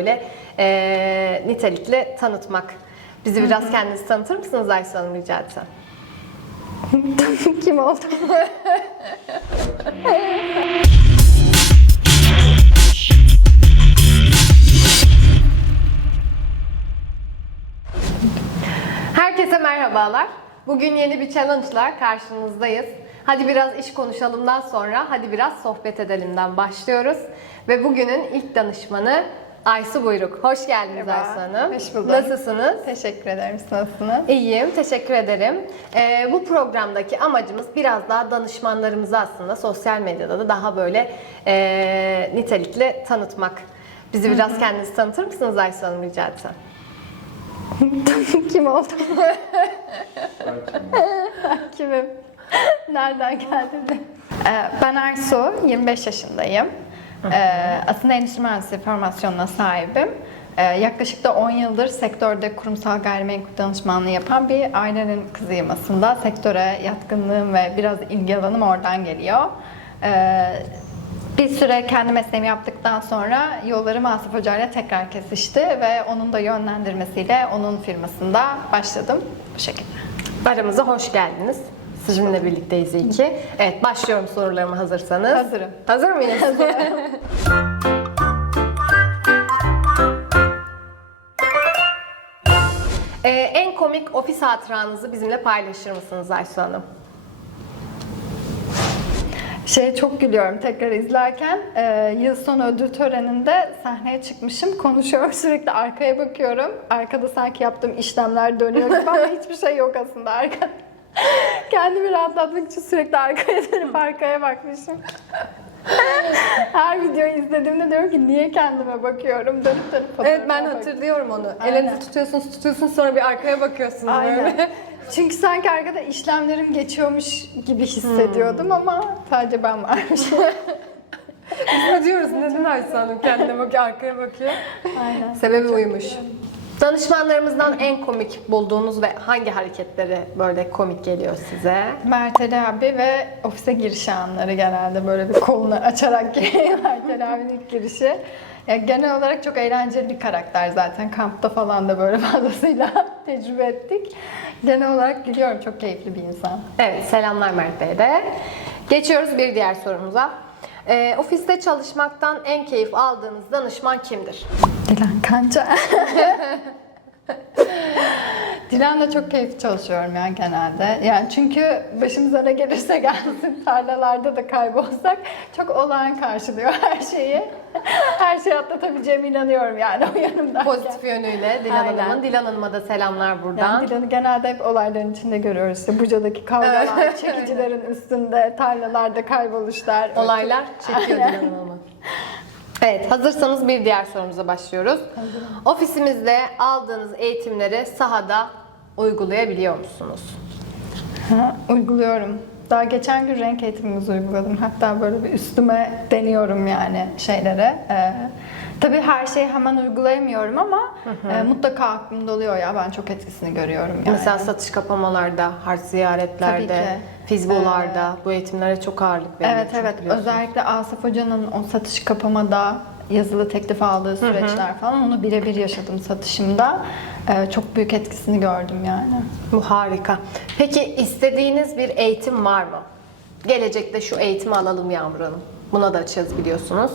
böyle e, nitelikli tanıtmak. Bizi biraz kendinizi tanıtır mısınız Ayşe Hanım rica etsem? Kim oldu? Herkese merhabalar. Bugün yeni bir challenge'la karşınızdayız. Hadi biraz iş konuşalımdan sonra hadi biraz sohbet edelimden başlıyoruz. Ve bugünün ilk danışmanı Aysu Buyruk. Hoş geldiniz Merhaba, Aysu Hanım. hoş buldum. Nasılsınız? Teşekkür ederim. Siz Nasılsınız? İyiyim, teşekkür ederim. Ee, bu programdaki amacımız biraz daha danışmanlarımızı aslında sosyal medyada da daha böyle e, nitelikli tanıtmak. Bizi biraz kendinizi tanıtır mısınız Aysu Hanım rica etsem? Kim oldu? Kimim? Nereden geldin? Ee, ben Arsu, 25 yaşındayım. Ee, aslında endüstri mühendisliği formasyonuna sahibim. Ee, yaklaşık da 10 yıldır sektörde kurumsal gayrimenkul danışmanlığı yapan bir ailenin kızıyım aslında. Sektöre yatkınlığım ve biraz ilgi alanım oradan geliyor. Ee, bir süre kendi mesleğimi yaptıktan sonra yollarım Asif Hoca ile tekrar kesişti ve onun da yönlendirmesiyle onun firmasında başladım bu şekilde. Aramıza hoş geldiniz. Sizinle birlikteyiz iyi ki. Evet, başlıyorum sorularıma hazırsanız. Hazırım. Hazır mıyız? Ee, en komik ofis hatıranızı bizimle paylaşır mısınız Aysu Hanım? Şeye çok gülüyorum tekrar izlerken. Ee, yıl sonu ödül töreninde sahneye çıkmışım. Konuşuyorum sürekli arkaya bakıyorum. Arkada sanki yaptığım işlemler dönüyor gibi ama hiçbir şey yok aslında arkada. Kendimi rahatlatmak için sürekli arkaya dönüp arkaya bakmışım. Her videoyu izlediğimde diyorum ki niye kendime bakıyorum dönüp dönüp Evet ben fotoğrafa hatırlıyorum onu. Aynen. Elinizi tutuyorsunuz tutuyorsunuz sonra bir arkaya bakıyorsunuz Aynen. böyle. Çünkü sanki arkada işlemlerim geçiyormuş gibi hissediyordum ama sadece ben varmışım. Biz ne diyoruz neden Aysu Hanım kendine bakıyor arkaya bakıyor. Aynen. Sebebi uymuş. Danışmanlarımızdan en komik bulduğunuz ve hangi hareketleri böyle komik geliyor size? Mert Ali abi ve ofise giriş anları genelde böyle bir kolunu açarak geliyor Mert abinin ilk girişi. Ya genel olarak çok eğlenceli bir karakter zaten. Kampta falan da böyle fazlasıyla tecrübe ettik. Genel olarak gülüyorum. Çok keyifli bir insan. Evet, selamlar Mert Bey de. Geçiyoruz bir diğer sorumuza. Ee, ofiste çalışmaktan en keyif aldığınız danışman kimdir? Dilan Kanca. Dilan'la çok keyifli çalışıyorum ya genelde. Yani çünkü başımıza ne gelirse gelsin tarlalarda da kaybolsak çok olağan karşılıyor her şeyi. Her şeyi atlatabileceğime inanıyorum yani o yanımda. Pozitif yönüyle Dilan Aynen. Hanım'ın. Dilan Hanım'a da selamlar buradan. Yani Dilan'ı genelde hep olayların içinde görüyoruz. İşte Buca'daki kavgalar, çekicilerin üstünde, tarlalarda kayboluşlar. Olaylar çekiyor Dilan Aynen. Evet, hazırsanız bir diğer sorumuza başlıyoruz. Ofisimizde aldığınız eğitimleri sahada uygulayabiliyor musunuz? Ha, uyguluyorum. Daha geçen gün renk eğitimimizi uyguladım. Hatta böyle bir üstüme deniyorum yani şeylere. Ee, tabii her şeyi hemen uygulayamıyorum ama e, mutlaka aklımda oluyor ya. Ben çok etkisini görüyorum yani. Mesela satış kapamalarda, harç ziyaretlerde, fizbolarda bu eğitimlere çok ağırlık veriliyor. Evet evet. Özellikle Asaf Hoca'nın o satış kapamada yazılı teklif aldığı süreçler falan onu birebir yaşadım satışımda. Ee, çok büyük etkisini gördüm yani. Bu harika. Peki istediğiniz bir eğitim var mı? Gelecekte şu eğitimi alalım Yağmur Hanım. Buna da açığız biliyorsunuz.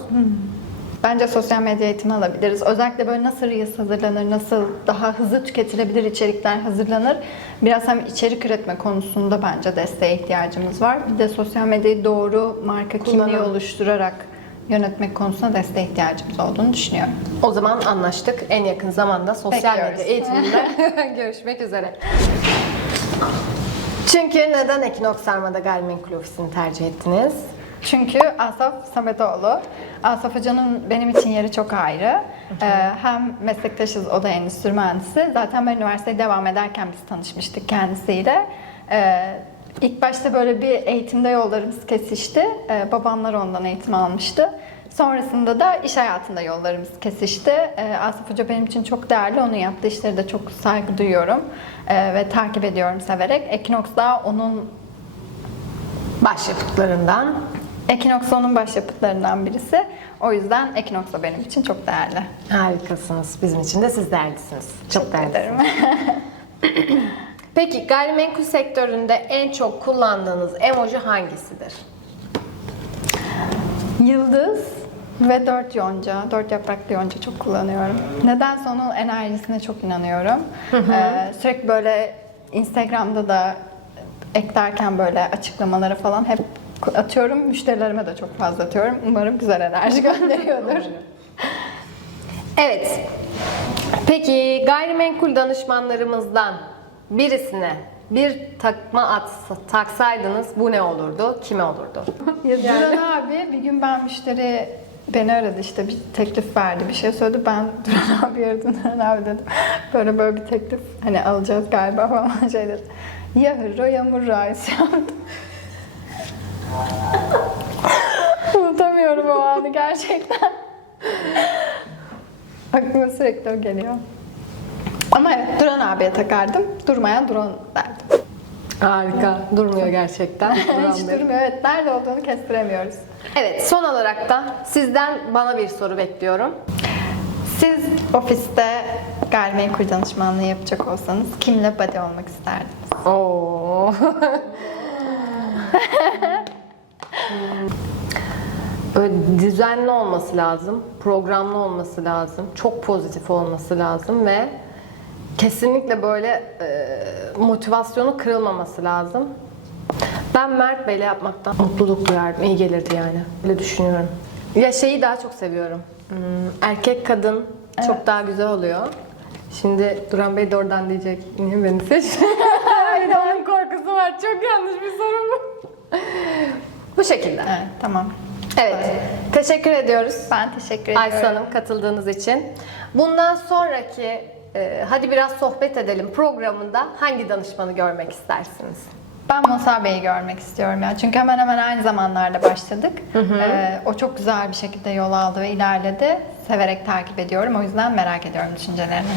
Bence sosyal medya eğitimi alabiliriz. Özellikle böyle nasıl Reels hazırlanır, nasıl daha hızlı tüketilebilir içerikler hazırlanır. Biraz hem içerik üretme konusunda bence desteğe ihtiyacımız var. Bir de sosyal medyayı doğru marka kimliği Kullanım. oluşturarak yönetmek konusunda desteğe ihtiyacımız olduğunu düşünüyorum. O zaman anlaştık. En yakın zamanda sosyal Bekliyoruz. medya eğitiminde görüşmek üzere. Çünkü neden Ekinox Sarmada Gayrimenkul Ofisi'ni tercih ettiniz? Çünkü Asaf Sametoğlu, Asaf Hoca'nın benim için yeri çok ayrı. Ee, hem meslektaşız, o da endüstri mühendisi. Zaten ben üniversiteye devam ederken biz tanışmıştık kendisiyle. Ee, ilk başta böyle bir eğitimde yollarımız kesişti. Ee, babamlar ondan eğitim almıştı. Sonrasında da iş hayatında yollarımız kesişti. Ee, Asaf Hoca benim için çok değerli. Onun yaptığı işleri de çok saygı duyuyorum. Ee, ve takip ediyorum severek. Ekinox da onun Başyapıtlarından. Ekinox onun başyapıtlarından birisi. O yüzden Ekinox da benim için çok değerli. Harikasınız. Bizim için de siz değerlisiniz. Çok değerlisiniz. Ederim. Peki gayrimenkul sektöründe en çok kullandığınız emoji hangisidir? Yıldız ve dört yonca, dört yapraklı yonca çok kullanıyorum. Nedense onun enerjisine çok inanıyorum. Ee, sürekli böyle Instagram'da da eklerken böyle açıklamaları falan hep atıyorum. Müşterilerime de çok fazla atıyorum. Umarım güzel enerji gönderiyordur. Evet. Peki gayrimenkul danışmanlarımızdan birisine bir takma at taksaydınız bu ne olurdu? Kime olurdu? Ya Duran abi bir gün ben müşteri beni aradı işte bir teklif verdi bir şey söyledi ben Duran abi aradım Duran abi dedim böyle böyle bir teklif hani alacağız galiba falan şey dedi ya hırro ya murra yaptım. Unutamıyorum o anı gerçekten. Aklıma sürekli o geliyor. Ama evet Duran abiye takardım. Durmayan Duran derdim. Harika. Durmuyor gerçekten. Hiç Bey. durmuyor. Evet nerede olduğunu kestiremiyoruz. Evet son olarak da sizden bana bir soru bekliyorum. Siz ofiste gayrimenkul danışmanlığı yapacak olsanız kimle buddy olmak isterdiniz? Oo. Böyle düzenli olması lazım, programlı olması lazım, çok pozitif olması lazım ve kesinlikle böyle e, motivasyonu kırılmaması lazım. Ben Mert Bey'le yapmaktan mutluluk duyardım, iyi gelirdi yani. Öyle düşünüyorum. Ya şeyi daha çok seviyorum. Hmm, Erkek kadın çok daha güzel oluyor. Şimdi Duran Bey de oradan diyecek, niye beni seçtin? bir de onun korkusu var. Çok yanlış bir soru şekilde. Evet, tamam. Evet. Teşekkür ediyoruz. Ben teşekkür ediyorum. Aysu Hanım katıldığınız için. Bundan sonraki e, Hadi Biraz Sohbet Edelim programında hangi danışmanı görmek istersiniz? Ben Musa Bey'i görmek istiyorum ya. Çünkü hemen hemen aynı zamanlarda başladık. Ee, o çok güzel bir şekilde yol aldı ve ilerledi. Severek takip ediyorum. O yüzden merak ediyorum düşüncelerini.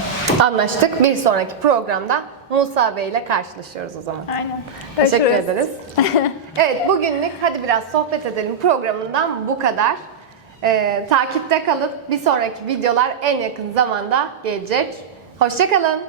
Anlaştık. Bir sonraki programda Musa Bey ile karşılaşıyoruz o zaman. Aynen. Teşekkür Görüşürüz. ederiz. evet bugünlük Hadi Biraz Sohbet Edelim programından bu kadar. Ee, takipte kalıp bir sonraki videolar en yakın zamanda gelecek. Hoşçakalın.